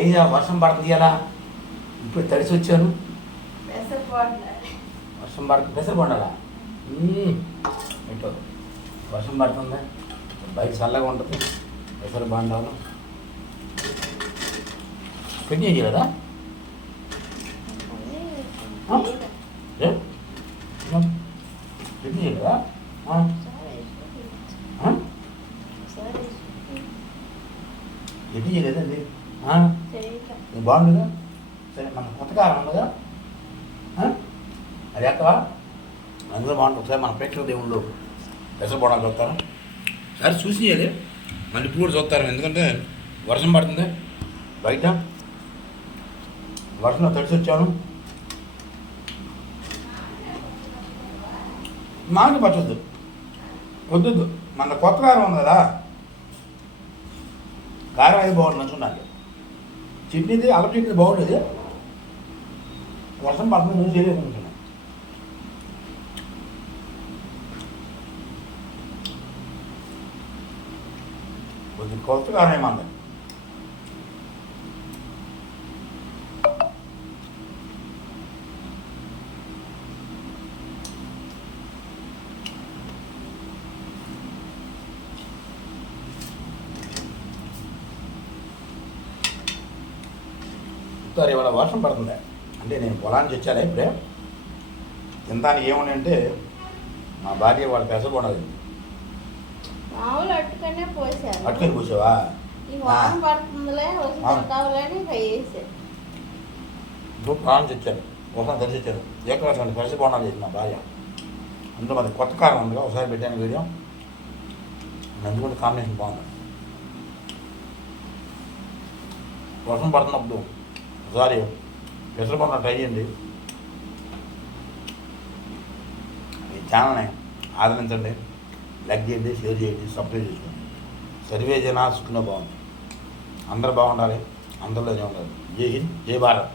ఏం వర్షం పడుతుంది ఎలా ఇప్పుడు తడిసి వచ్చాను. వర్షం పడుతుంది పెసర పండాలా ఏంటో వర్షం పడుతుంది బయట చల్లగా ఉంటుంది. పెసర బాండాలు పెట్టిన కదా పెట్టిన కదా ఎట్టి చేయలేదండి బాగుండగా సరే మన కొత్త కారం ఉండగా అది ఎక్కవా అందులో బాగుంటుంది. ఒకసారి మన ప్రేక్షక దేవుళ్ళు పెసర బోనాలు చూస్తారు. సరే చూసి మళ్ళీ ఇప్పుడు కూడా చూస్తారు. ఎందుకంటే వర్షం పడుతుంది బయట, వర్షంలో తడిసి వచ్చాను. మామిడి పట్టొద్దు వద్దు, మన కొత్త కారం ఉంది కదా కారం అయితే బాగుంటుంది అనుకున్నాను. చట్నీది అల్లం చట్నీ బాగుండేది. వర్షం పడుతుంది నేను చేయలేదు అనుకున్నాను. కొంచెం కొత్త కారం ఏమంది సార్. ఇవాళ వర్షం పడుతుంది అంటే నేను పొలానికి వచ్చాను ఇప్పుడే. తినడానికి ఏమని అంటే మా భార్య వాళ్ళ పెసర పోనది అట్టుకొని కూర్చోవా ఇప్పుడు పొలానికి వచ్చాను. ఒకసారి తెలిసి వచ్చాను. ఏకరాశి పెసర పోనాలు చేసింది మా భార్య. అందులో మరి కొత్త కారం ఉందిగా ఒకసారి పెట్టాను వీడియో. అందుకుంటే కాంబినేషన్ బాగుంది. వర్షం పడుతున్నప్పుడు ఒకసారి పెసరపొన్న ట్రై చేయండి. ఈ ఛానల్ని ఆదరించండి, లైక్ చేయండి, షేర్ చేయండి, సబ్స్క్రైబ్ చేసుకోండి. సర్వే జనా సుఖంగా బాగుంది. అందరూ బాగుండాలి, అందరిలో ఉండాలి. జై హింద్, జై భారత్.